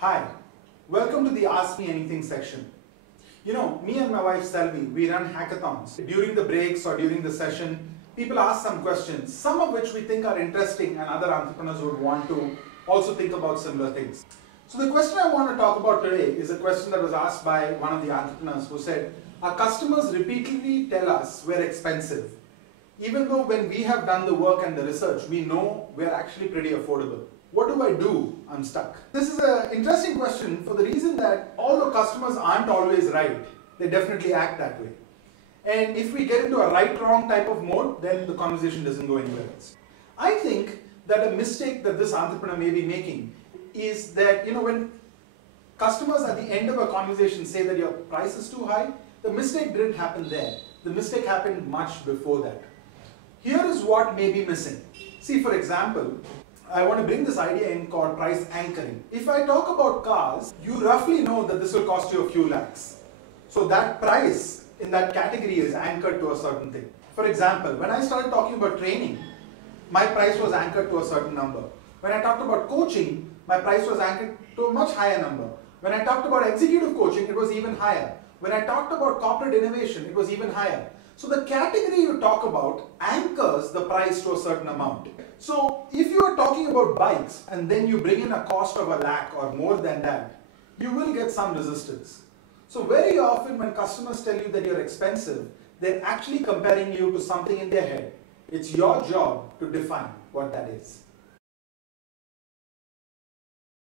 Hi, welcome to the Ask Me Anything section. You know, me and my wife Selvi, we run hackathons. During the breaks or during the session, people ask some questions, some of which we think are interesting and other entrepreneurs would want to also think about similar things. So the question I want to talk about today is a question that was asked by one of the entrepreneurs who said, our customers repeatedly tell us we're expensive, even though when we have done the work and the research, we know we're actually pretty affordable. What do I do? I'm stuck. This is an interesting question for the reason that although customers aren't always right, they definitely act that way. And if we get into a right-wrong type of mode, then the conversation doesn't go anywhere else. I think that a mistake that this entrepreneur may be making is that, when customers at the end of a conversation say that your price is too high, the mistake didn't happen there. The mistake happened much before that. Here is what may be missing. See, for example, I want to bring this idea in called price anchoring. If I talk about cars, you roughly know that this will cost you a few lakhs. So that price in that category is anchored to a certain thing. For example, when I started talking about training, my price was anchored to a certain number. When I talked about coaching, my price was anchored to a much higher number. When I talked about executive coaching, it was even higher. When I talked about corporate innovation, it was even higher. So the category you talk about anchors the price to a certain amount. So if you are talking about bikes and then you bring in a cost of a lakh or more than that, you will get some resistance. So very often when customers tell you that you're expensive, they're actually comparing you to something in their head. It's your job to define what that is.